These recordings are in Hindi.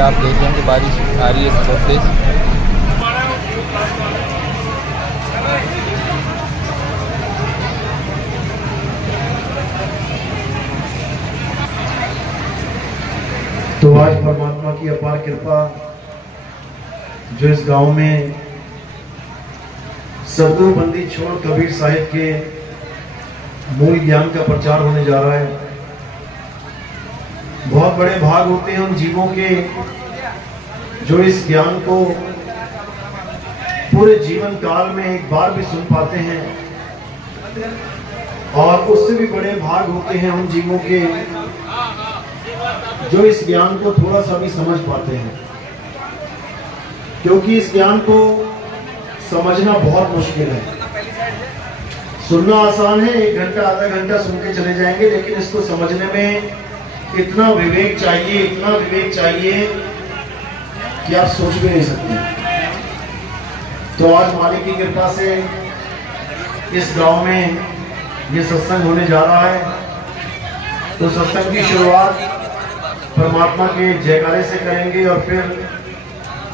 आप देख रहे हैं कि बारिश आ रही है बहुत तेज। तो आज परमात्मा की अपार कृपा जो इस गांव में सदगुरु बंदी छोड़ कबीर साहिब के मूल ज्ञान का प्रचार होने जा रहा है। बहुत बड़े भाग होते हैं उन जीवों के जो इस ज्ञान को पूरे जीवन काल में एक बार भी सुन पाते हैं, और उससे भी बड़े भाग होते हैं उन जीवों के जो इस ज्ञान को थोड़ा सा भी समझ पाते हैं, क्योंकि इस ज्ञान को समझना बहुत मुश्किल है। सुनना आसान है, 1 घंटा आधा घंटा सुन के चले जाएंगे, लेकिन इसको समझने में इतना विवेक चाहिए, इतना विवेक चाहिए कि आप सोच भी नहीं सकते। तो आज मालिक की कृपा से इस गांव में ये सत्संग होने जा रहा है। तो सत्संग की शुरुआत परमात्मा के जयकारे से करेंगे और फिर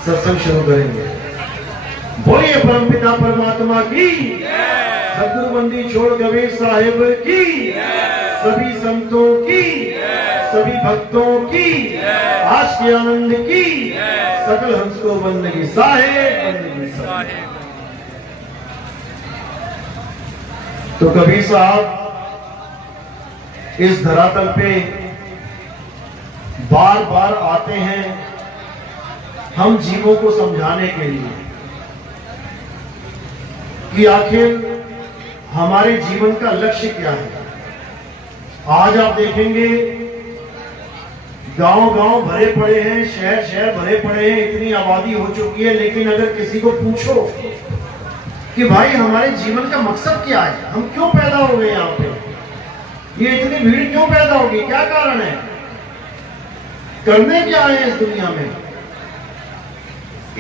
सत्संग शुरू करेंगे। बोलिए परमपिता परमात्मा की, सदगुरु बंदी छोड़ कबीर साहिब की, सभी संतों की, सभी भक्तों की, आज के आनंद की, सकल हंस को बंदगी साहिब, बंदगी साहिब। तो कबीर साहब इस धरातल पे बार बार आते हैं हम जीवों को समझाने के लिए कि आखिर हमारे जीवन का लक्ष्य क्या है। आज आप देखेंगे गांव-गांव भरे पड़े हैं, शहर भरे पड़े हैं, इतनी आबादी हो चुकी है, लेकिन अगर किसी को पूछो कि भाई हमारे जीवन का मकसद क्या है, हम क्यों पैदा हो गए यहाँ पे, ये इतनी भीड़ क्यों पैदा होगी, क्या कारण है, करने क्या आए इस दुनिया में,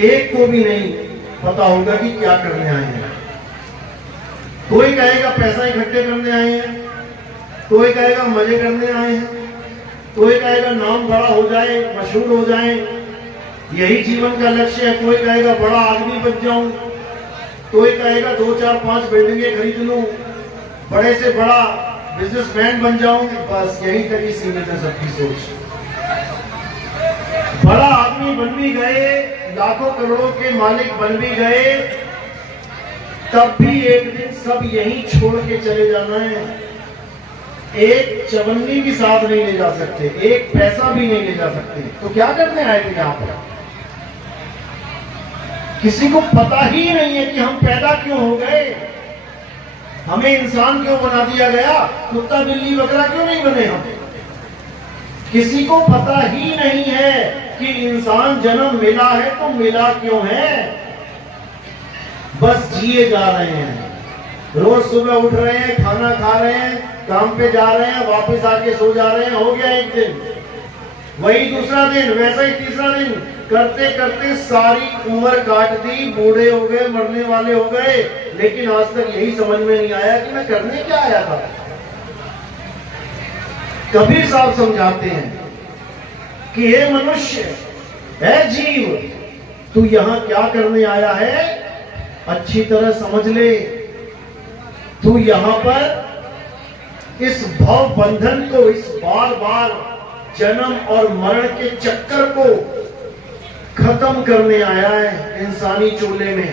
एक को भी नहीं पता होगा कि क्या करने आए हैं। कोई कहेगा पैसा इकट्ठे करने आए हैं, कोई कहेगा मजे करने आए हैं, कोई कहेगा नाम बड़ा हो जाए, मशहूर हो जाए, यही जीवन का लक्ष्य है। कोई कहेगा बड़ा आदमी बन जाऊं, कोई कहेगा 2 4 5 बिल्डिंगें खरीद लूं, बड़े से बड़ा बिजनेसमैन बन जाऊं। बस यही तक ही सीमित है सबकी सोच। बड़ा आदमी बन भी गए, लाखों करोड़ों के मालिक बन भी गए, तब भी एक दिन सब यही छोड़ के चले जाना है। एक चवन्नी भी साथ नहीं ले जा सकते, एक पैसा भी नहीं ले जा सकते। तो क्या करने आए थे यहाँ पर? किसी को पता ही नहीं है कि हम पैदा क्यों हो गए, हमें इंसान क्यों बना दिया गया, कुत्ता बिल्ली बकरा क्यों नहीं बने हम। किसी को पता ही नहीं है कि इंसान जन्म मिला है तो मिला क्यों है। बस जिए जा रहे हैं, रोज सुबह उठ रहे हैं, खाना खा रहे हैं, काम पे जा रहे हैं, वापस आके सो जा रहे हैं। हो गया एक दिन, वही दूसरा दिन, वैसा ही तीसरा दिन, करते करते सारी उम्र काट दी, बूढ़े हो गए, मरने वाले हो गए, लेकिन आज तक यही समझ में नहीं आया कि मैं करने क्या आया था। कबीर साहब समझाते हैं कि हे मनुष्य, है जीव, तू यहां क्या करने आया है, अच्छी तरह समझ ले। तू यहां पर इस भव बंधन को, इस बार बार जन्म और मरण के चक्कर को खत्म करने आया है। इंसानी चोले में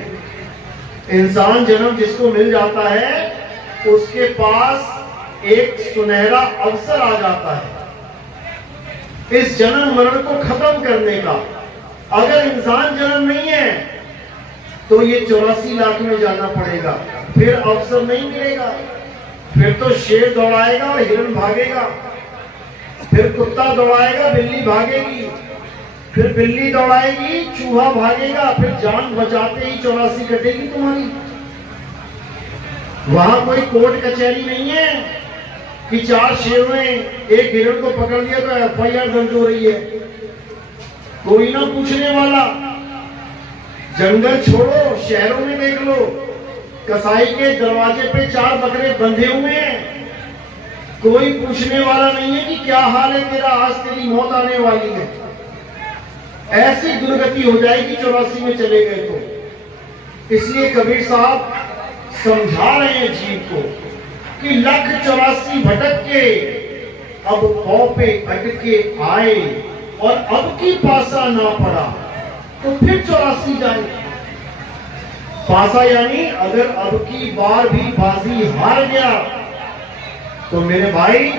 इंसान जन्म जिसको मिल जाता है, उसके पास एक सुनहरा अवसर आ जाता है इस जन्म मरण को खत्म करने का। अगर इंसान जन्म नहीं है तो ये 84 लाख में जाना पड़ेगा, फिर अवसर नहीं मिलेगा। फिर तो शेर दौड़ाएगा और हिरण भागेगा, फिर कुत्ता दौड़ाएगा, बिल्ली भागेगी, फिर बिल्ली दौड़ाएगी, चूहा भागेगा, फिर जान बचाते ही 84 कटेगी तुम्हारी। वहां कोई कोर्ट कचहरी नहीं है कि 4 शेरों ने एक हिरण को पकड़ लिया तो FIR दर्ज हो रही है, कोई ना पूछने वाला। जंगल छोड़ो, शहरों में देख लो, कसाई के दरवाजे पे 4 बकरे बंधे हुए हैं, कोई पूछने वाला नहीं है कि क्या हाल है तेरा, आज तेरी मौत आने वाली है। ऐसी दुर्गति हो जाएगी 84 में चले गए तो। इसलिए कबीर साहब समझा रहे हैं जीव को कि 184 भटक के अब पांव पे अटके आए और अब की पासा ना पड़ा तो फिर 84 जाए। पासा यानी अगर अब की बार भी बाजी हार गया तो मेरे भाई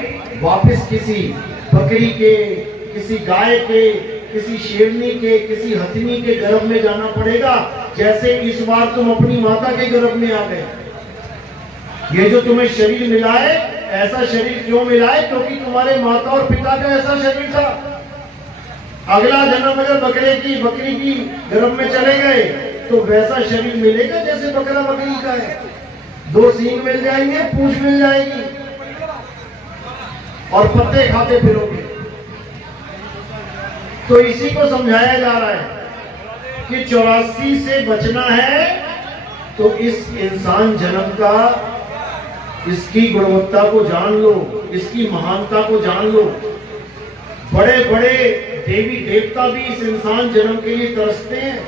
वापस किसी बकरी के, किसी गाय के, किसी शेरनी के, किसी हथिनी के गर्भ में जाना पड़ेगा, जैसे इस बार तुम अपनी माता के गर्भ में आ गए। ये जो तुम्हें शरीर मिला है, ऐसा शरीर क्यों मिला है? क्योंकि तुम्हारे माता और पिता का ऐसा शरीर था। अगला जन्म अगर बकरी की गर्भ में चले गए तो वैसा शरीर मिलेगा जैसे बकरा बकरी का है। 2 सींग मिल जाएंगे, पूंछ मिल जाएगी और पत्ते खाते फिरोगे। तो इसी को समझाया जा रहा है कि 84 से बचना है तो इस इंसान जन्म का, इसकी गुणवत्ता को जान लो, इसकी महानता को जान लो। बड़े बड़े देवी देवता भी इस इंसान जन्म के लिए तरसते हैं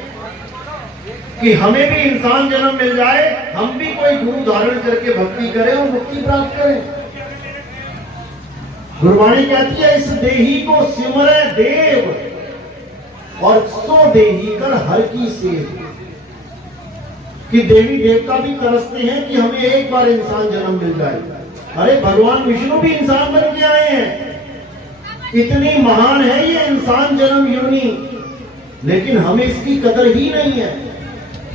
कि हमें भी इंसान जन्म मिल जाए, हम भी कोई गुरु धारण करके भक्ति करें और मुक्ति प्राप्त करें। गुरबाणी कहती है इस देही को सिमरे देव और सो देही कर हर की सेव। कि देवी देवता भी तरसते हैं कि हमें एक बार इंसान जन्म मिल जाए। अरे भगवान विष्णु भी इंसान बन के आए हैं, इतनी महान है ये इंसान जन्म योनि, लेकिन हमें इसकी कदर ही नहीं है।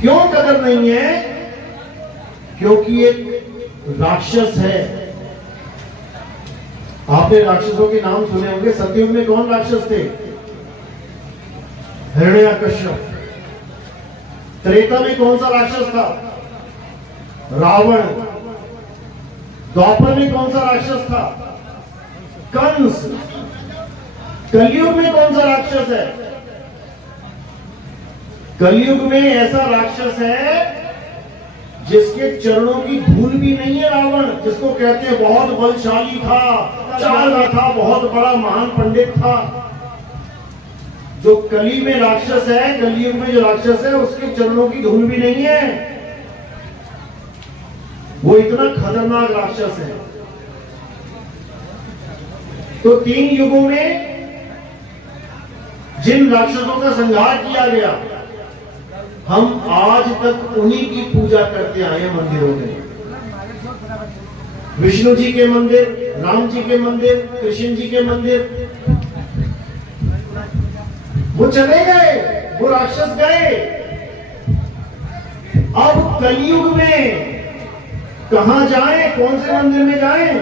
क्यों कदर नहीं है? क्योंकि एक राक्षस है। आपने राक्षसों के नाम सुने होंगे। सतयुग में कौन राक्षस थे? हिरण्याकश्यप। त्रेता में कौन सा राक्षस था? रावण। द्वापर में कौन सा राक्षस था? कंस। कलयुग में कौन सा राक्षस है? कलयुग में ऐसा राक्षस है जिसके चरणों की धूल भी नहीं है रावण, जिसको कहते हैं बहुत बलशाली था, चालाक था, बहुत बड़ा महान पंडित था। जो कली में राक्षस है, कलयुग में जो राक्षस है, उसके चरणों की धूल भी नहीं है। वो इतना खतरनाक राक्षस है। तो 3 युगों में जिन राक्षसों का संहार किया गया, हम आज तक उन्हीं की पूजा करते आए हैं मंदिरों में। विष्णु जी के मंदिर, राम जी के मंदिर, कृष्ण जी के मंदिर। वो चले गए, वो राक्षस गए। अब कलयुग में कहां जाएं, कौन से मंदिर में जाएं?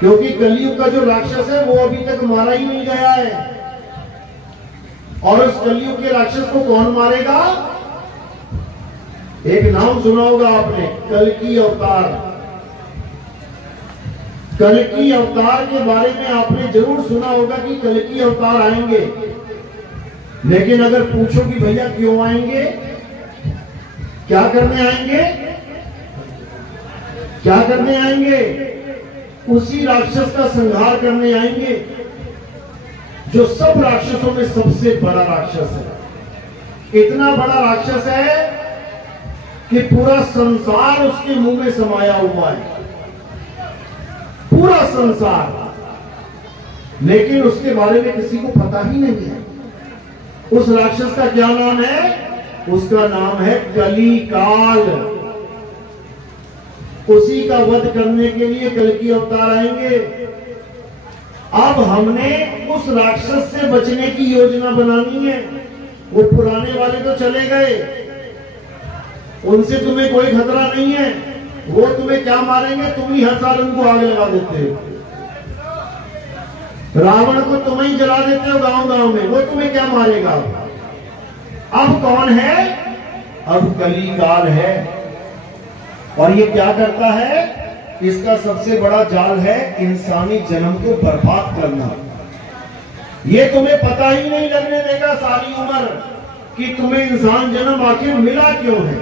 क्योंकि कलयुग का जो राक्षस है वो अभी तक मारा ही नहीं गया है। और उस कलयुग के राक्षस को कौन मारेगा? एक नाम सुना होगा आपने, कल्कि अवतार। कल्कि अवतार के बारे में आपने जरूर सुना होगा कि कल्कि अवतार आएंगे। लेकिन अगर पूछो कि भैया क्यों आएंगे, क्या करने आएंगे, क्या करने आएंगे? उसी राक्षस का संहार करने आएंगे जो सब राक्षसों में सबसे बड़ा राक्षस है। इतना बड़ा राक्षस है कि पूरा संसार उसके मुंह में समाया हुआ है, पूरा संसार। लेकिन उसके बारे में किसी को पता ही नहीं है। उस राक्षस का क्या नाम है? उसका नाम है कली काल। उसी का वध करने के लिए कल्कि अवतार आएंगे। अब हमने उस राक्षस से बचने की योजना बनानी है। वो पुराने वाले तो चले गए, उनसे तुम्हें कोई खतरा नहीं है। वो तुम्हें क्या मारेंगे? तुम ही हर साल उनको आग लगा देते हो। रावण को तुम ही जला देते हो गांव गांव में, वो तुम्हें क्या मारेगा? अब कौन है? अब कली काल है। और ये क्या करता है? इसका सबसे बड़ा जाल है इंसानी जन्म को बर्बाद करना। ये तुम्हें पता ही नहीं लगने देगा सारी उम्र कि तुम्हें इंसान जन्म आखिर मिला क्यों है।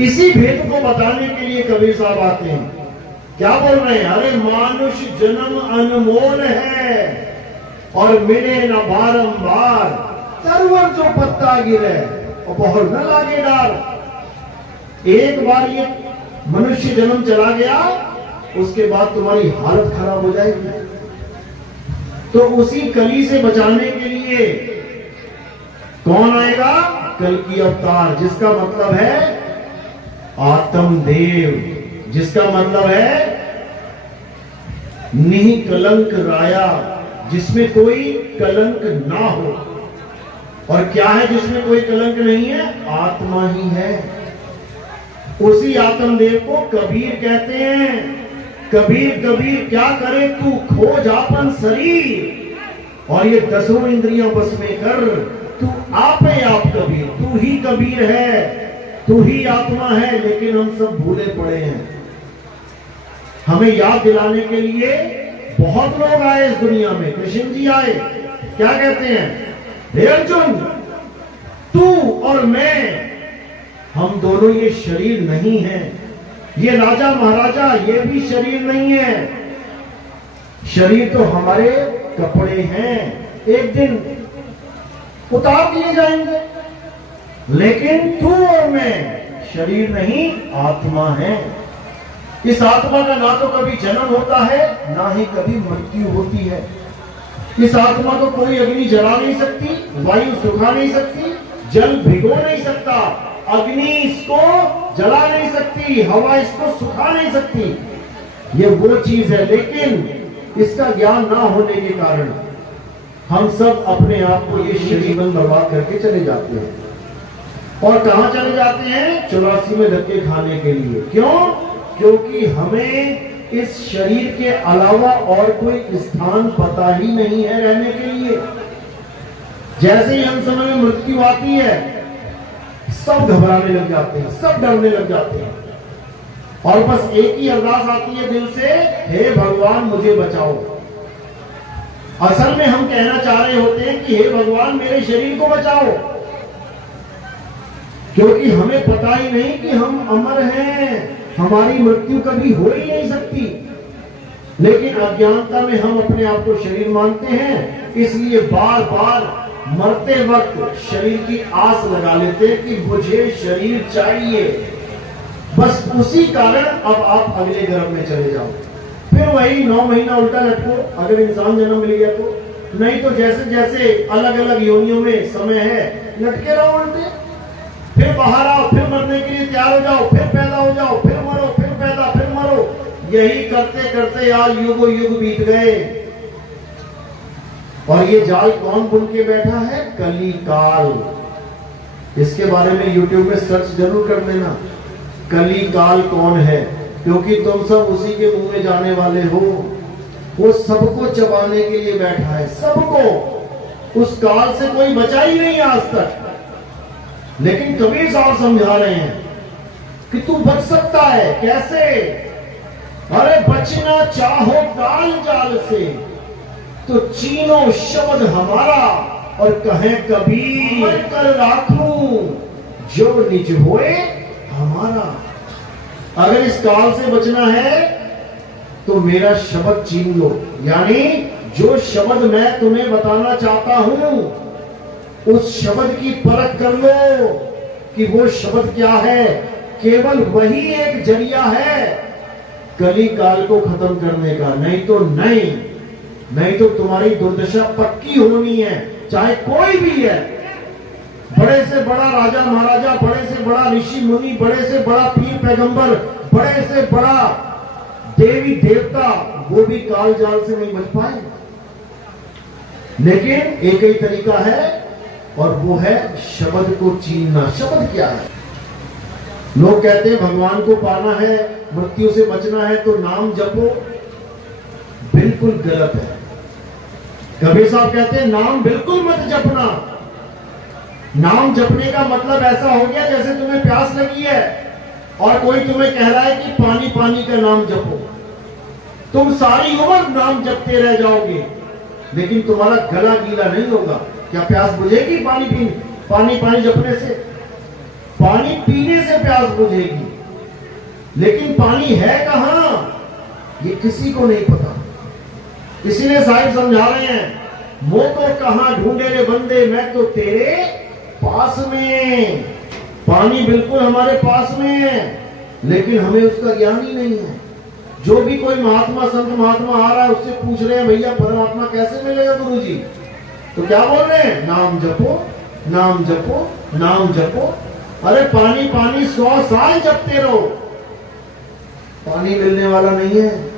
इसी भेद को बताने के लिए कबीर साहब आते हैं। क्या बोल रहे हैं? अरे मानुष जन्म अनमोल है, और मिले न बारंबार, तरवर जो पत्ता गिरे और बहुत न लागे डार। एक बार ये मनुष्य जन्म चला गया, उसके बाद तुम्हारी हालत खराब हो जाएगी। तो उसी कली से बचाने के लिए कौन आएगा? कल की अवतार, जिसका मतलब है आत्मदेव, जिसका मतलब है निकलंक राया, जिसमें कोई कलंक ना हो। और क्या है जिसमें कोई कलंक नहीं है? आत्मा ही है। उसी आत्मदेव को कबीर कहते हैं। कबीर कबीर क्या करे तू खोज आपन शरीर, और ये 10 इंद्रियों बस में कर, तू आपे आप कबीर, तू ही कबीर है, तू ही आत्मा है। लेकिन हम सब भूले पड़े हैं। हमें याद दिलाने के लिए बहुत लोग आए इस दुनिया में। कृष्ण जी आए, क्या कहते हैं? हे अर्जुन, तू और मैं, हम दोनों ये शरीर नहीं है। ये राजा महाराजा, ये भी शरीर नहीं है। शरीर तो हमारे कपड़े हैं, एक दिन उतार दिए जाएंगे। लेकिन तू और मैं शरीर नहीं, आत्मा है। इस आत्मा का ना तो कभी जन्म होता है, ना ही कभी मृत्यु होती है। इस आत्मा को कोई अग्नि जला नहीं सकती, वायु सुखा नहीं सकती, जल भिगो नहीं सकता, अग्नि इसको जला नहीं सकती, हवा इसको सुखा नहीं सकती। ये वो चीज है। लेकिन इसका ज्ञान ना होने के कारण हम सब अपने आप को ये शरीर में बर्बाद करके चले जाते हैं। और कहां चले जाते हैं? 84 में धक्के खाने के लिए। क्यों? क्योंकि हमें इस शरीर के अलावा और कोई स्थान पता ही नहीं है रहने के लिए। जैसे ही हम समय में मृत्यु आती है, सब घबराने लग जाते हैं, सब डरने लग जाते हैं, और बस एक ही अरदास आती है दिल से, हे भगवान मुझे बचाओ। असल में हम कहना चाह रहे होते हैं कि हे भगवान मेरे शरीर को बचाओ, क्योंकि हमें पता ही नहीं कि हम अमर हैं, हमारी मृत्यु कभी हो ही नहीं सकती। लेकिन अज्ञानता में हम अपने आप को शरीर मानते हैं, इसलिए बार बार मरते वक्त शरीर की आस लगा लेते हैं कि मुझे शरीर चाहिए। बस उसी कारण अब आप अगले गर्भ में चले जाओ, फिर वही 9 महीना उल्टा लटको, अगर इंसान जन्म मिल गया तो। नहीं तो जैसे जैसे अलग अलग योनियों में समय है, लटके रहो उल्टे, फिर बाहर आओ, फिर मरने के लिए तैयार हो जाओ, फिर पैदा हो जाओ, फिर मरो, फिर पैदा, फिर मरो। यही करते करते आज युग युग बीत गए। और ये जाल कौन बुन के बैठा है? कली काल। इसके बारे में YouTube में सर्च जरूर कर लेना, कली काल कौन है, क्योंकि तुम सब उसी के मुंह में जाने वाले हो। वो सबको चबाने के लिए बैठा है, सबको। उस काल से कोई बचा ही नहीं आज तक। लेकिन कबीर साहब समझा रहे हैं कि तू बच सकता है। कैसे? अरे बचना चाहो काल जाल से, तो चीनो शब्द हमारा, और कहे कबीर कर राखूं जो निज होए हमारा। अगर इस काल से बचना है तो मेरा शब्द छीन लो, यानी जो शब्द मैं तुम्हें बताना चाहता हूं, उस शब्द की परख कर लो कि वो शब्द क्या है। केवल वही एक जरिया है कली काल को खत्म करने का, नहीं तो नहीं तो तुम्हारी दुर्दशा पक्की होनी है, चाहे कोई भी है। बड़े से बड़ा राजा महाराजा, बड़े से बड़ा ऋषि मुनि, बड़े से बड़ा पीर पैगंबर, बड़े से बड़ा देवी देवता, वो भी काल जाल से नहीं बच पाए। लेकिन एक ही तरीका है, और वो है शब्द को छीनना। शब्द क्या है? लोग कहते हैं भगवान को पाना है, मृत्यु से बचना है तो नाम जपो। बिल्कुल गलत है। कबीर साहब कहते हैं नाम बिल्कुल मत जपना। नाम जपने का मतलब ऐसा हो गया जैसे तुम्हें प्यास लगी है और कोई तुम्हें कह रहा है कि पानी पानी का नाम जपो। तुम सारी उम्र नाम जपते रह जाओगे, लेकिन तुम्हारा गला गीला नहीं होगा। क्या प्यास बुझेगी पानी पानी जपने से? पानी पीने से प्यास बुझेगी, लेकिन पानी है कहां ये किसी को नहीं पता। इसीलिए साहिब समझा रहे हैं मोको कहां ढूंढे रे बंदे, मैं तो तेरे पास में। पानी बिल्कुल हमारे पास में है, लेकिन हमें उसका ज्ञान ही नहीं है। जो भी कोई महात्मा संत महात्मा आ रहा है, उससे पूछ रहे हैं भैया परमात्मा कैसे मिलेगा गुरुजी, तो क्या बोल रहे हैं? नाम जपो, नाम जपो, नाम जपो। अरे पानी पानी 100 साल जपते रहो, पानी मिलने वाला नहीं है।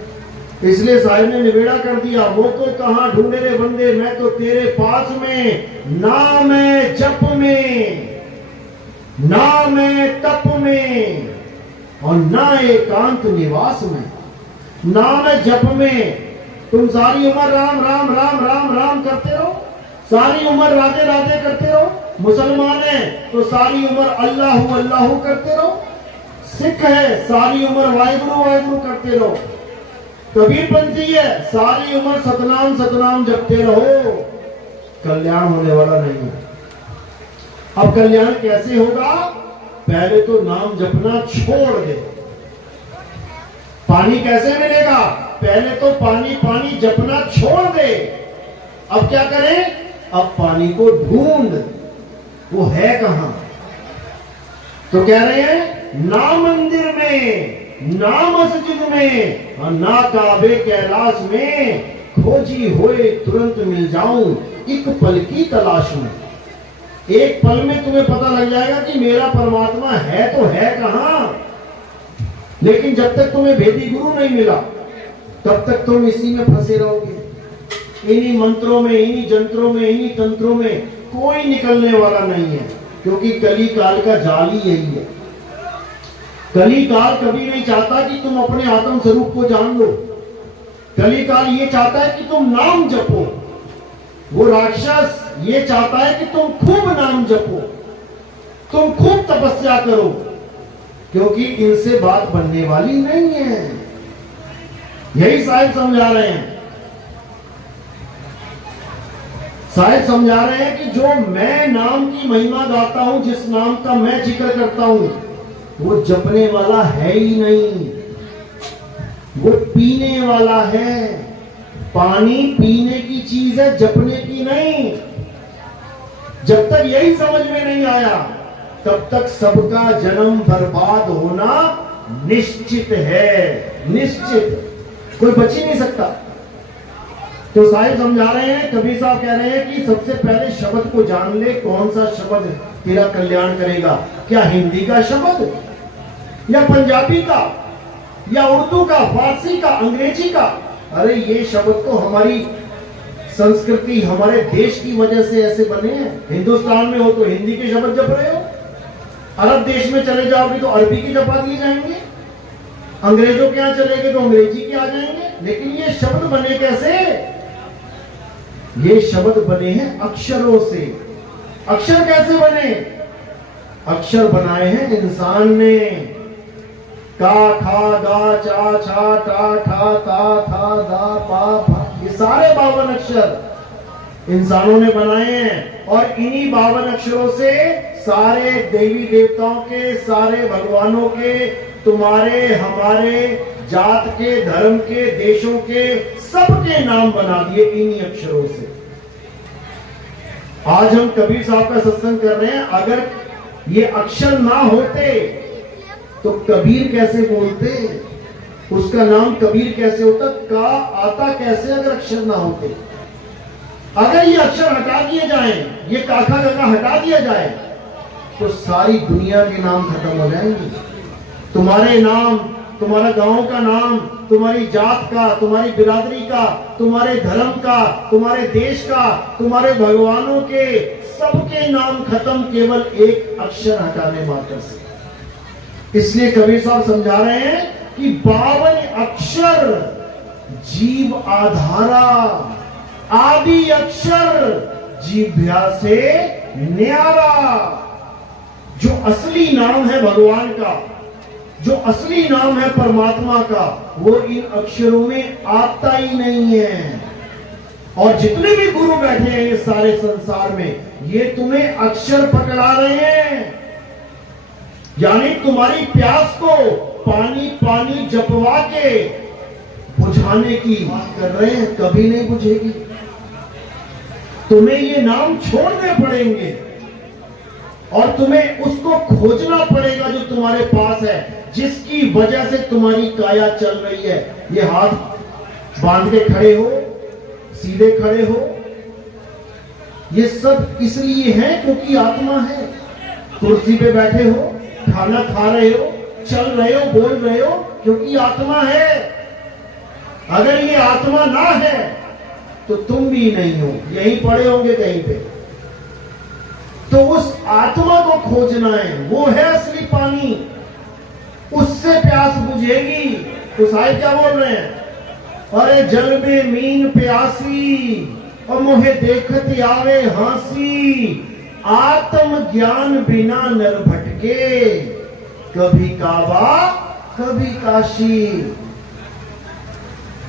इसलिए साहिब ने निवेड़ा कर दिया, मोको कहां ढूंढे रे बंदे, मैं तो तेरे पास में। ना मैं जप में, ना मैं तप में, और ना एकांत निवास में। ना मैं जप में, तुम सारी उम्र राम राम राम राम राम करते रहो, सारी उम्र राधे राधे करते रहो। मुसलमान है तो सारी उम्र अल्लाह अल्लाह करते रहो। सिख है सारी उम्र वाहिगुरु वाहिगुरु करते रहो। कबीरपंथी है सारी उम्र सतनाम सतनाम जपते रहो, कल्याण होने वाला नहीं है। अब कल्याण कैसे होगा? पहले तो नाम जपना छोड़ दे। पानी कैसे मिलेगा? पहले तो पानी पानी जपना छोड़ दे। अब क्या करें? अब पानी को ढूंढ, वो है कहां? तो कह रहे हैं ना मंदिर में, ना मस्जिद में, और ना काबे कैलाश में, खोजी होए तुरंत मिल जाऊं एक पल की तलाश में। एक पल में तुम्हें पता लग जाएगा कि मेरा परमात्मा है तो है कहां। लेकिन जब तक तुम्हें भेदी गुरु नहीं मिला, तब तक तुम इसी में फंसे रहोगे। इन्हीं मंत्रों में, इन्हीं जंत्रों में, इन्हीं तंत्रों में कोई निकलने वाला नहीं है, क्योंकि कली काल का जाल ही यही है। कली काल कभी नहीं चाहता कि तुम अपने आत्म स्वरूप को जान लो। कली काल ये चाहता है कि तुम नाम जपो। वो राक्षस ये चाहता है कि तुम खूब नाम जपो, तुम खूब तपस्या करो, क्योंकि इनसे बात बनने वाली नहीं है। यही साहिब समझा रहे हैं। साहिब समझा रहे हैं कि जो मैं नाम की महिमा गाता हूं, जिस नाम का मैं जिक्र करता हूं, वो जपने वाला है ही नहीं, वो पीने वाला है। पानी पीने की चीज है, जपने की नहीं। जब तक यही समझ में नहीं आया, तब तक सबका जन्म बर्बाद होना निश्चित है, निश्चित, कोई बच ही नहीं सकता। तो साहिब समझा रहे हैं, कबीर साहब कह रहे हैं कि सबसे पहले शब्द को जान ले, कौन सा शब्द तेरा कल्याण करेगा। क्या हिंदी का शब्द, या पंजाबी का, या उर्दू का, फारसी का, अंग्रेजी का? अरे ये शब्द तो हमारी संस्कृति, हमारे देश की वजह से ऐसे बने हैं। हिंदुस्तान में हो तो हिंदी के शब्द जप रहे हो, अरब देश में चले जाओगे तो अरबी के जपा दिए जाएंगे, अंग्रेजों के यहां चलेंगे तो अंग्रेजी के आ जाएंगे। लेकिन ये शब्द बने कैसे? ये शब्द बने हैं अक्षरों से। अक्षर कैसे बने? अक्षर बनाए हैं इंसान ने। का, खा, गा, चा, छा, टा, ठा, ता, था, दा, पा, फा, ये सारे 52 अक्षर इंसानों ने बनाए हैं। और इन्हीं 52 अक्षरों से सारे देवी देवताओं के, सारे भगवानों के, तुम्हारे हमारे जात के, धर्म के, देशों के, सबके नाम बना दिए इन्हीं अक्षरों से। आज हम कबीर साहब का सत्संग कर रहे हैं। अगर ये अक्षर ना होते तो कबीर कैसे बोलते? उसका नाम कबीर कैसे होता? का आता कैसे अगर अक्षर ना होते? अगर ये अक्षर हटा दिए जाएं, ये काखा गगा हटा दिया जाए, तो सारी दुनिया के नाम खत्म हो जाएंगे। तुम्हारे नाम, तुम्हारा गांव का नाम, तुम्हारी जात का, तुम्हारी बिरादरी का, तुम्हारे धर्म का, तुम्हारे देश का, तुम्हारे भगवानों के, सबके नाम खत्म केवल एक अक्षर हटाने मात्र से। इसलिए कबीर साहब समझा रहे हैं कि 52 अक्षर जीव आधारा, आदि अक्षर जीभ्या से न्यारा। जो असली नाम है भगवान का, जो असली नाम है परमात्मा का, वो इन अक्षरों में आता ही नहीं है। और जितने भी गुरु बैठे हैं ये सारे संसार में, ये तुम्हें अक्षर पकड़ा रहे हैं, यानी तुम्हारी प्यास को पानी पानी जपवा के बुझाने की बात कर रहे हैं। कभी नहीं बुझेगी, तुम्हें ये नाम छोड़ने पड़ेंगे और तुम्हें उसको खोजना पड़ेगा जो तुम्हारे पास है, जिसकी वजह से तुम्हारी काया चल रही है। ये हाथ बांध के खड़े हो, सीधे खड़े हो, ये सब इसलिए है क्योंकि आत्मा है। कुर्सी पे बैठे हो, खाना खा रहे हो, चल रहे हो, बोल रहे हो, क्योंकि आत्मा है। अगर ये आत्मा ना है तो तुम भी नहीं हो, यहीं पड़े होंगे कहीं पे। तो उस आत्मा को खोजना है, वो है असली पानी, उससे प्यास बुझेगी। तो साहिब क्या बोल रहे हैं? अरे जल में मीन प्यासी और मोहे देखती आवे हंसी, आत्म ज्ञान बिना नर भटके, कभी काबा कभी काशी।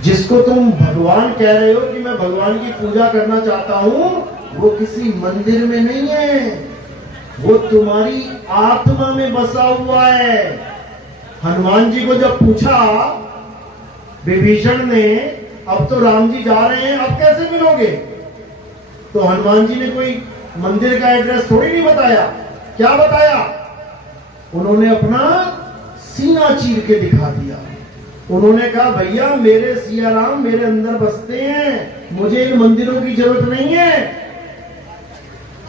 जिसको तुम भगवान कह रहे हो कि मैं भगवान की पूजा करना चाहता हूं, वो किसी मंदिर में नहीं है, वो तुम्हारी आत्मा में बसा हुआ है। हनुमान जी को जब पूछा विभीषण ने, अब तो राम जी जा रहे हैं, अब कैसे मिलोगे? तो हनुमान जी ने कोई मंदिर का एड्रेस थोड़ी नहीं बताया। क्या बताया? उन्होंने अपना सीना चीर के दिखा दिया। उन्होंने कहा भैया मेरे सिया राम मेरे अंदर बसते हैं, मुझे इन मंदिरों की जरूरत नहीं है।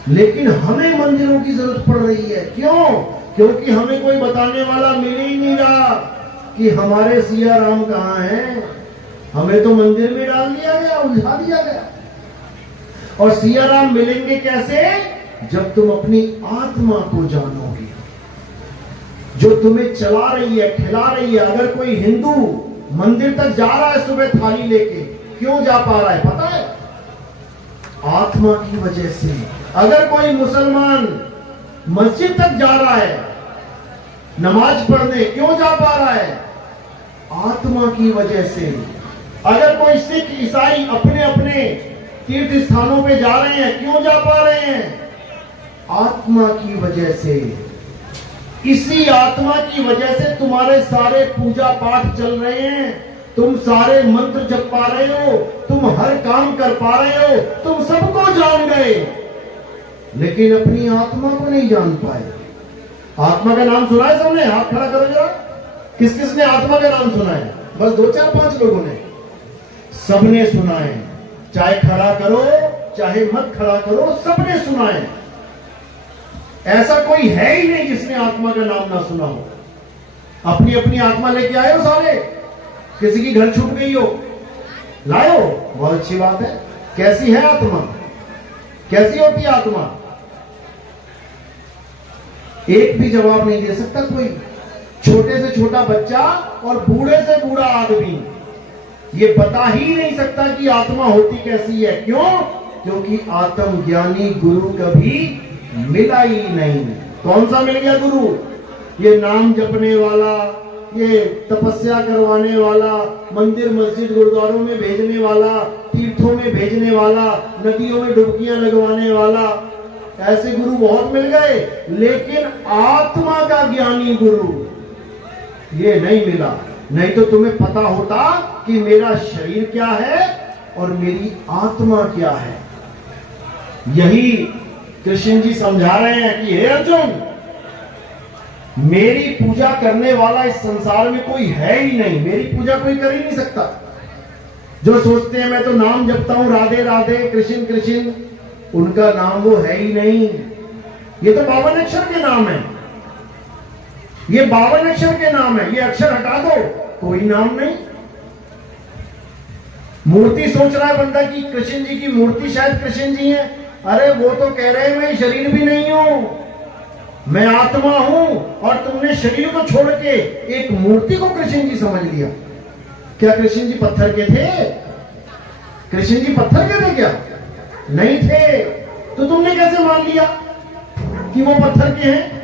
लेकिन हमें मंदिरों की जरूरत पड़ रही है। क्यों? क्योंकि हमें कोई बताने वाला मिल ही नहीं रहा कि हमारे सिया राम कहां हैं। हमें तो मंदिर में डाल दिया गया, उलझा दिया गया। और सिया राम मिलेंगे कैसे? जब तुम अपनी आत्मा को जानोगे, जो तुम्हें चला रही है, खिला रही है। अगर कोई हिंदू मंदिर तक जा रहा है सुबह थाली लेके, क्यों जा पा रहा है पता है? आत्मा की वजह से। अगर कोई मुसलमान मस्जिद तक जा रहा है नमाज पढ़ने, क्यों जा पा रहा है? आत्मा की वजह से। अगर कोई सिख ईसाई अपने अपने तीर्थ स्थानों पे जा रहे हैं, क्यों जा पा रहे हैं? आत्मा की वजह से। इसी आत्मा की वजह से तुम्हारे सारे पूजा पाठ चल रहे हैं, तुम सारे मंत्र जप पा रहे हो, तुम हर काम कर पा रहे हो, तुम सबको जान गए, लेकिन अपनी आत्मा को नहीं जान पाए। आत्मा का नाम सुना है सबने? हाथ खड़ा करो जरा। किस किस ने आत्मा का नाम सुना है? बस 2 4 5 लोगों ने। सबने सुना है, चाहे खड़ा करो चाहे मत खड़ा करो, सबने सुना है। ऐसा कोई है ही नहीं जिसने आत्मा का नाम ना सुना हो। अपनी अपनी आत्मा लेके आए हो सारे। किसी की घर छूट गई हो, लाए हो, बहुत अच्छी बात है। कैसी है आत्मा? कैसी होती है आत्मा? एक भी जवाब नहीं दे सकता कोई। छोटे से छोटा बच्चा और बूढ़े से बूढ़ा आदमी ये बता ही नहीं सकता कि आत्मा होती कैसी है। क्यों? क्योंकि आत्म ज्ञानी गुरु कभी मिला ही नहीं। कौन सा मिल गया गुरु? ये नाम जपने वाला, ये तपस्या करवाने वाला, मंदिर मस्जिद गुरुद्वारों में भेजने वाला, तीर्थों में भेजने वाला, नदियों में डुबकियां लगवाने वाला, ऐसे गुरु बहुत मिल गए। लेकिन आत्मा का ज्ञानी गुरु ये नहीं मिला। नहीं तो तुम्हें पता होता कि मेरा शरीर क्या है और मेरी आत्मा क्या है। यही कृष्ण जी समझा रहे हैं कि हे अर्जुन, मेरी पूजा करने वाला इस संसार में कोई है ही नहीं। मेरी पूजा कोई कर ही नहीं सकता। जो सोचते हैं मैं तो नाम जपता हूं राधे राधे कृष्ण कृष्ण, उनका नाम वो है ही नहीं। ये तो 52 अक्षर के नाम है, ये 52 अक्षर के नाम है। ये अक्षर हटा दो, कोई नाम नहीं। मूर्ति सोच रहा है बंदा कि कृष्ण जी की मूर्ति शायद कृष्ण जी है। अरे वो तो कह रहे हैं मैं शरीर भी नहीं हूं, मैं आत्मा हूं। और तुमने शरीर को छोड़ के एक मूर्ति को कृष्ण जी समझ लिया। क्या कृष्ण जी पत्थर के थे? कृष्ण जी पत्थर के थे क्या? नहीं थे। तो तुमने कैसे मान लिया कि वो पत्थर के हैं?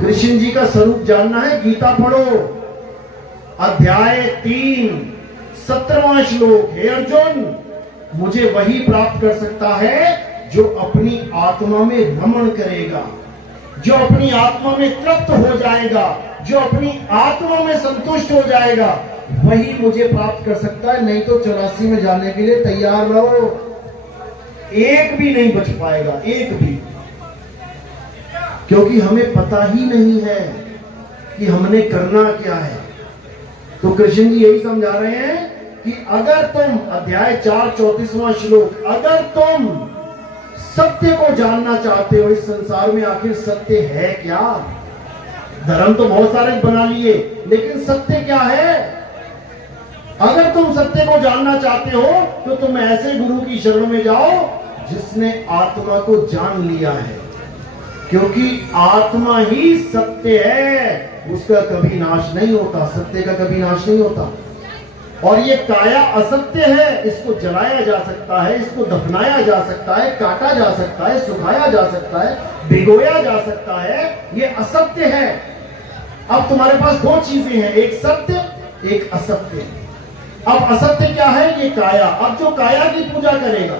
कृष्ण जी का स्वरूप जानना है, गीता पढ़ो, अध्याय 3 17वां श्लोक। हे अर्जुन, मुझे वही प्राप्त कर सकता है जो अपनी आत्मा में रमण करेगा, जो अपनी आत्मा में तृप्त हो जाएगा, जो अपनी आत्मा में संतुष्ट हो जाएगा, वही मुझे प्राप्त कर सकता है। नहीं तो 84 में जाने के लिए तैयार रहो। एक भी नहीं बच पाएगा, एक भी, क्योंकि हमें पता ही नहीं है कि हमने करना क्या है। तो कृष्ण जी यही समझा रहे हैं कि अगर तुम, अध्याय 4 34वां श्लोक, अगर तुम सत्य को जानना चाहते हो, इस संसार में आखिर सत्य है क्या? धर्म तो बहुत सारे बना लिए, लेकिन सत्य क्या है? अगर तुम सत्य को जानना चाहते हो तो तुम ऐसे गुरु की शरण में जाओ जिसने आत्मा को जान लिया है, क्योंकि आत्मा ही सत्य है, उसका कभी नाश नहीं होता, सत्य का कभी नाश नहीं होता। और ये काया असत्य है, इसको जलाया जा सकता है, इसको दफनाया जा सकता है, काटा जा सकता है, सुखाया जा सकता है, भिगोया जा सकता है, ये असत्य है। अब तुम्हारे पास दो चीजें हैं, एक सत्य, एक असत्य। अब असत्य क्या है? ये काया। अब जो काया की पूजा करेगा,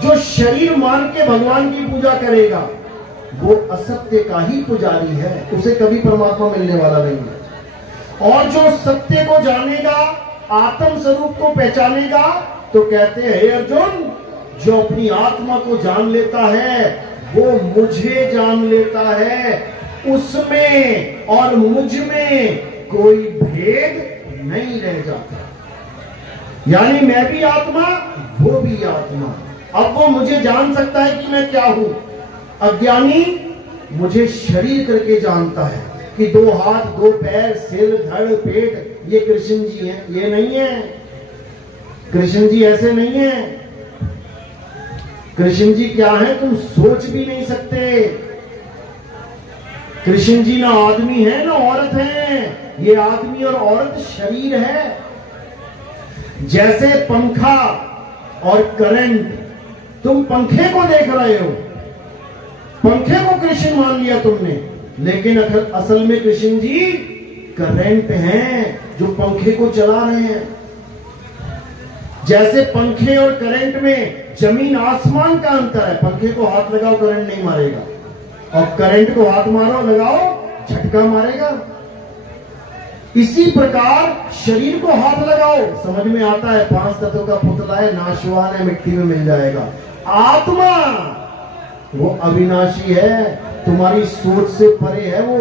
जो शरीर मान के भगवान की पूजा करेगा, वो असत्य का ही पुजारी है, उसे कभी परमात्मा मिलने वाला नहीं है। और जो सत्य को जानेगा, आत्म स्वरूप को पहचानेगा, तो कहते हैं हे अर्जुन, जो अपनी आत्मा को जान लेता है वो मुझे जान लेता है, उसमें और मुझ में कोई भेद नहीं रह जाता। यानी मैं भी आत्मा, वो भी आत्मा। अब वो मुझे जान सकता है कि मैं क्या हूं। अज्ञानी मुझे शरीर करके जानता है कि 2 हाथ, 2 पैर, सिर, धड़, पेट, ये कृष्ण जी हैं। ये नहीं है, कृष्ण जी ऐसे नहीं है। कृष्ण जी क्या है तुम सोच भी नहीं सकते। कृष्ण जी ना आदमी है ना औरत है, ये आदमी और औरत शरीर है। जैसे पंखा और करंट, तुम पंखे को देख रहे हो, पंखे को कृष्ण मान लिया तुमने, लेकिन असल में कृष्ण जी करंट हैं जो पंखे को चला रहे हैं। जैसे पंखे और करंट में जमीन आसमान का अंतर है, पंखे को हाथ लगाओ करंट नहीं मारेगा, और करंट को हाथ मारो लगाओ झटका मारेगा। इसी प्रकार शरीर को हाथ लगाओ समझ में आता है 5 तत्वों का पुतला है, नाशवान है, मिट्टी में मिल जाएगा। आत्मा वो अविनाशी है, तुम्हारी सोच से परे है, वो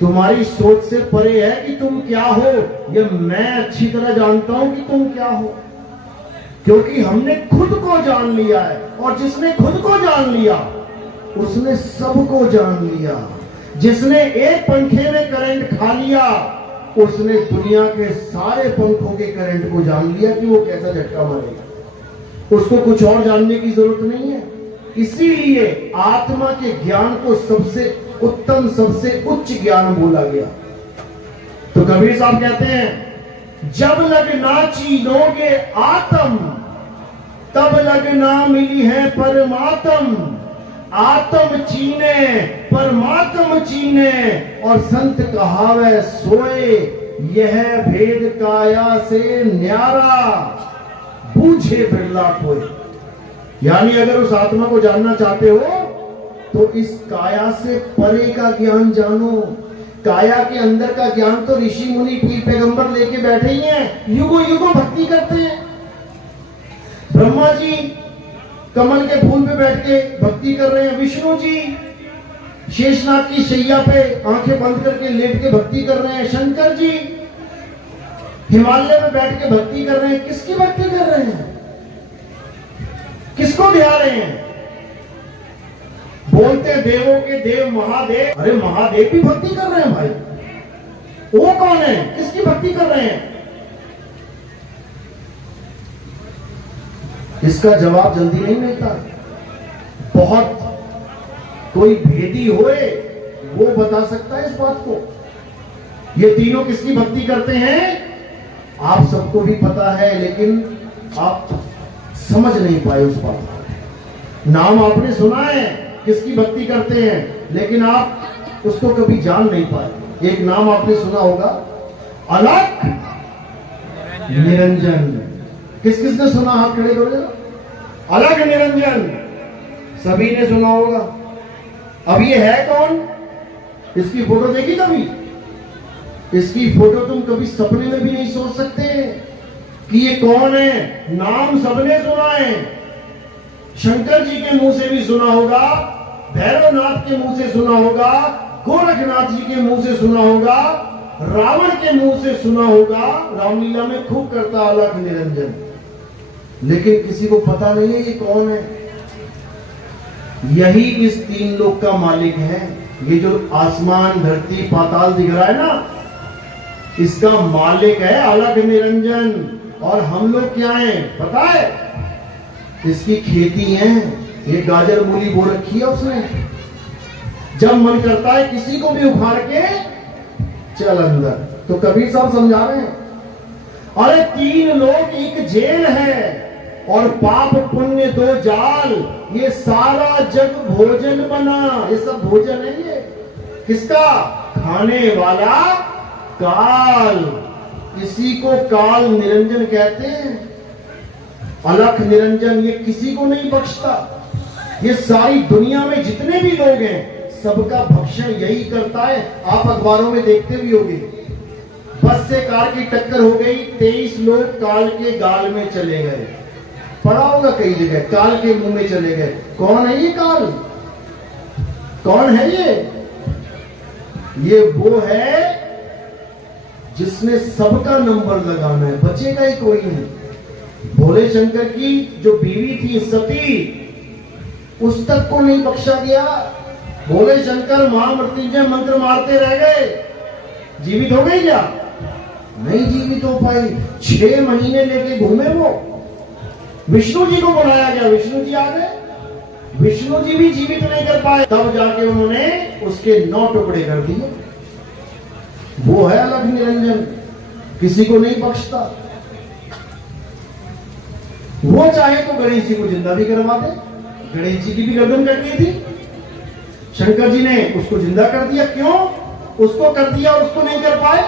तुम्हारी सोच से परे है कि तुम क्या हो। ये मैं अच्छी तरह जानता हूं कि तुम क्या हो, क्योंकि हमने खुद को जान लिया है, और जिसने खुद को जान लिया उसने सबको जान लिया। जिसने एक पंखे में करंट खा लिया, उसने दुनिया के सारे पंखों के करंट को जान लिया कि वो कैसा झटका मारेगा। उसको कुछ और जानने की जरूरत नहीं है। इसीलिए आत्मा के ज्ञान को सबसे उत्तम, सबसे उच्च ज्ञान बोला गया। तो कबीर साहब कहते हैं, जब लग ना चीनोगे आत्म, तब लग ना मिली है परमात्म। आत्म चीने परमात्म चीने, और संत कहावे सोए, यह भेद काया से न्यारा, बूझे बिरला कोई। यानी अगर उस आत्मा को जानना चाहते हो तो इस काया से परे का ज्ञान जानो। काया के अंदर का ज्ञान तो ऋषि मुनि पीर पैगंबर लेके बैठे ही हैं, युगों युगों भक्ति करते हैं। ब्रह्मा जी कमल के फूल पे बैठ के भक्ति कर रहे हैं, विष्णु जी शेषनाग की शैया पे आंखें बंद करके लेट के भक्ति कर रहे हैं, शंकर जी हिमालय में बैठ के भक्ति कर रहे हैं। किसकी भक्ति कर रहे हैं? किसको ध्या रहे हैं? बोलते देवों के देव महादेव, अरे महादेव भी भक्ति कर रहे हैं भाई। वो कौन है? किसकी भक्ति कर रहे हैं? इसका जवाब जल्दी नहीं मिलता। बहुत कोई भेदी होए वो बता सकता है इस बात को। ये तीनों किसकी भक्ति करते हैं आप सबको भी पता है, लेकिन आप समझ नहीं पाए उस बात को। नाम आपने सुना है किसकी भक्ति करते हैं, लेकिन आप उसको कभी जान नहीं पाए। एक नाम आपने सुना होगा, अलख निरंजन। किस किस ने सुना? हाथ खड़े करो। अलख निरंजन सभी ने सुना होगा। अब ये है कौन? इसकी फोटो देखी कभी? इसकी फोटो तुम कभी सपने में भी नहीं सोच सकते कि ये कौन है। नाम सबने सुना है, शंकर जी के मुंह से भी सुना होगा, भैरवनाथ के मुंह से सुना होगा, गोरखनाथ जी के मुंह से सुना होगा, रावण के मुंह से सुना होगा। रामलीला में खूब करता अलख निरंजन, लेकिन किसी को पता नहीं है ये कौन है। यही इस तीन लोक का मालिक है। ये जो आसमान धरती पाताल दिख रहा है ना, इसका मालिक है अलख निरंजन। और हम लोग क्या हैं पता है? इसकी खेती है। ये गाजर मूली बो रखी है उसने। जब मन करता है किसी को भी उखाड़ के चल अंदर। तो कबीर साहब समझा रहे हैं, अरे तीन लोग एक जेल है और पाप पुण्य दो जाल, ये सारा जग भोजन बना। ये सब भोजन है। ये किसका? खाने वाला काल। इसी को काल निरंजन कहते हैं। अलख निरंजन ये किसी को नहीं बख्शता। ये सारी दुनिया में जितने भी लोग हैं सबका भक्षण यही करता है। आप अखबारों में देखते भी होंगे, बस से कार की टक्कर हो गई, 23 लोग काल के गाल में चले गए। पढ़ा होगा कई जगह, काल के मुंह में चले गए। कौन है ये काल? कौन है ये? ये वो है जिसने सबका नंबर लगाना है, बचेगा ही कोई नहीं। भोले शंकर की जो बीवी थी सती, उस तक को नहीं बख्शा गया। भोले शंकर महामृत्युंजय मंत्र मारते रह गए। जीवित हो गई क्या? नहीं जीवित हो पाई। 6 महीने लेके घूमे वो। विष्णु जी को बुलाया गया, विष्णु जी आ गए। विष्णु जी भी जीवित नहीं कर पाए। तब जाके उन्होंने उसके 9 टुकड़े कर दिए। वो है अलख निरंजन, किसी को नहीं बख्शता। वो चाहे तो गणेश जी को जिंदा भी करवा दे। गणेश जी की भी गर्दन कटनी थी, शंकर जी ने उसको जिंदा कर दिया। क्यों उसको कर दिया, उसको नहीं कर पाए?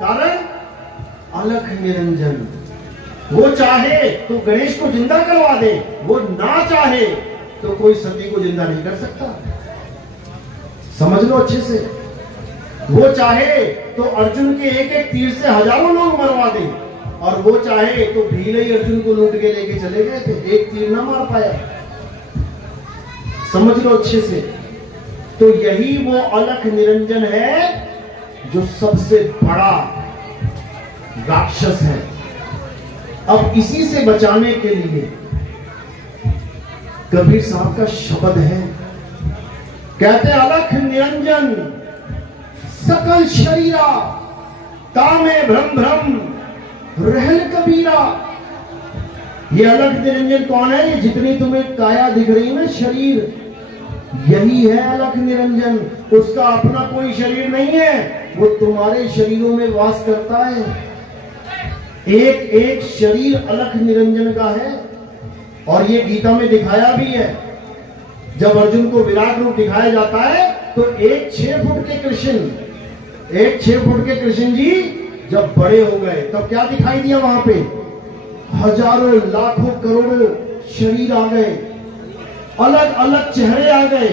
कारण अलख निरंजन। वो चाहे तो गणेश को जिंदा करवा दे, वो ना चाहे तो कोई सती को जिंदा नहीं कर सकता। समझ लो अच्छे से। वो चाहे तो अर्जुन के एक एक तीर से हजारों लोग मरवा दे, और वो चाहे तो भील ही अर्जुन को लूट के लेके चले गए थे, एक तीर ना मार पाया। समझ लो अच्छे से। तो यही वो अलख निरंजन है जो सबसे बड़ा राक्षस है। अब इसी से बचाने के लिए कबीर साहब का शब्द है, कहते अलख निरंजन सकल शरीरा, तामे भ्रम भ्रम रहल कबीरा। ये अलख निरंजन कौन है? ये जितनी तुम्हें काया दिख रही है ना, शरीर, यही है अलख निरंजन। उसका अपना कोई शरीर नहीं है, वो तुम्हारे शरीरों में वास करता है। एक एक शरीर अलख निरंजन का है। और ये गीता में दिखाया भी है। जब अर्जुन को विराट रूप दिखाया जाता है तो एक 6 फुट के कृष्ण, एक 6 फुट के कृष्ण जी जब बड़े हो गए तब क्या दिखाई दिया? वहां पे हजारों लाखों करोड़ों शरीर आ गए, अलग अलग चेहरे आ गए।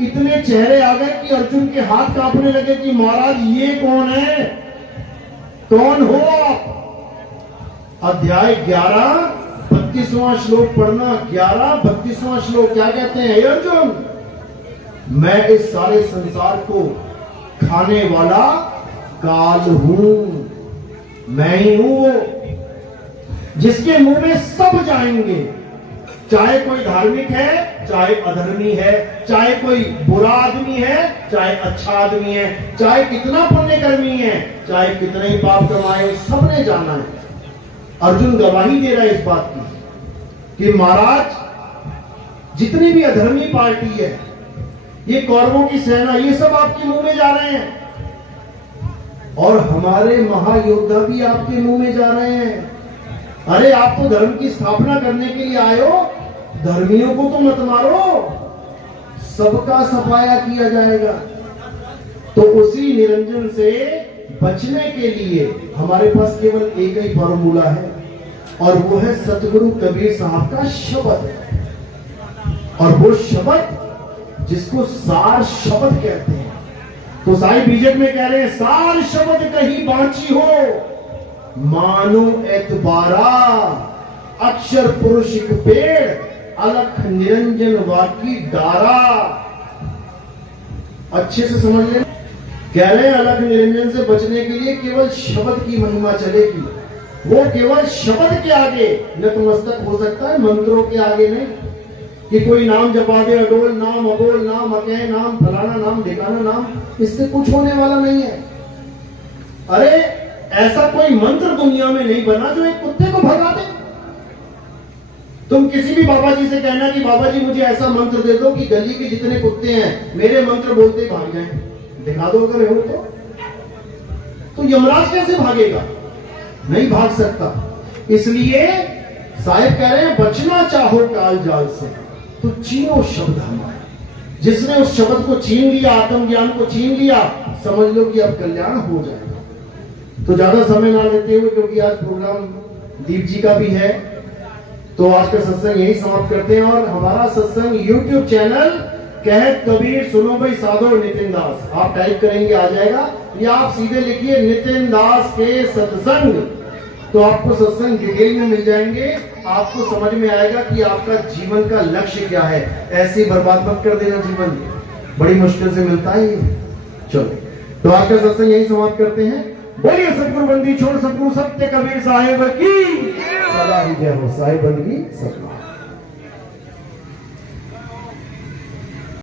इतने चेहरे आ गए कि अर्जुन के हाथ कांपने लगे कि महाराज ये कौन है? कौन हो आप? अध्याय 11 32वां श्लोक पढ़ना। 11 32वां श्लोक क्या कहते हैं? अर्जुन, मैं इस सारे संसार को खाने वाला काल हूं। मैं ही हूं वो जिसके मुंह में सब जाएंगे, चाहे कोई धार्मिक है, चाहे अधर्मी है, चाहे कोई बुरा आदमी है, चाहे अच्छा आदमी है, चाहे कितना पुण्यकर्मी है, चाहे कितने ही पाप कमाए, सबने जाना है। अर्जुन गवाही दे रहा है इस बात की कि महाराज जितनी भी अधर्मी पार्टी है, ये कौरवों की सेना, ये सब आपके मुंह में जा रहे हैं, और हमारे महायोद्धा भी आपके मुंह में जा रहे हैं। अरे आप तो धर्म की स्थापना करने के लिए आए हो, धर्मियों को तो मत मारो, सबका सफाया किया जाएगा। तो उसी निरंजन से बचने के लिए हमारे पास केवल एक ही फॉर्मूला है, और वो है सतगुरु कबीर साहब का शब्द। और वो शब्द जिसको सार शब्द कहते हैं, तो साईं बीजेपी में कह रहे हैं, सार शब्द कहीं बांची हो, मानो एतबारा, अक्षर पुरुष एक पेड़, अलख निरंजन वाकी डारा। अच्छे से समझ लें, कह रहे हैं अलख निरंजन से बचने के लिए केवल शब्द की महिमा चलेगी। वो केवल शब्द के आगे नतमस्तक हो सकता है, मंत्रों के आगे नहीं। कि कोई नाम जपा दे, अडोल नाम, अबोल नाम, अकह नाम, फलाना नाम, ढिकाना नाम, इससे कुछ होने वाला नहीं है। अरे ऐसा कोई मंत्र दुनिया में नहीं बना जो एक कुत्ते को भगा दे। तुम किसी भी बाबा जी से कहना कि बाबा जी मुझे ऐसा मंत्र दे दो कि गली के जितने कुत्ते हैं मेरे मंत्र बोलते ही भाग जाएं, दिखा दो अगर हो तो यमराज कैसे भागेगा? नहीं भाग सकता। इसलिए साहिब कह रहे हैं बचना चाहो काल जाल से तो चीनो शब्द हमारा। जिसने उस शब्द को छीन लिया, आत्मज्ञान को छीन लिया, समझ लो कि अब कल्याण हो जाएगा। तो ज्यादा समय ना लेते हुए, क्योंकि आज प्रोग्राम दीप जी का भी है, तो आज का सत्संग यही समाप्त करते हैं। और हमारा सत्संग YouTube चैनल कहत कबीर सुनो भाई साधो नितिन दास, आप टाइप करेंगे आ जाएगा, या आप सीधे लिखिए नितिन दास के सत्संग, तो आपको सत्संग डिटेल में मिल जाएंगे। आपको समझ में आएगा कि आपका जीवन का लक्ष्य क्या है। ऐसे बर्बाद मत कर देना जीवन, बड़ी मुश्किल से मिलता है ये। चलो, तो आज का सत्संग यही समाप्त करते हैं। बोलिए सतगुरु बंदी छोड़ सतगुरु सत्य कबीर साहिब की सदा ही जय हो। साहिब बंदगी सतगुरु।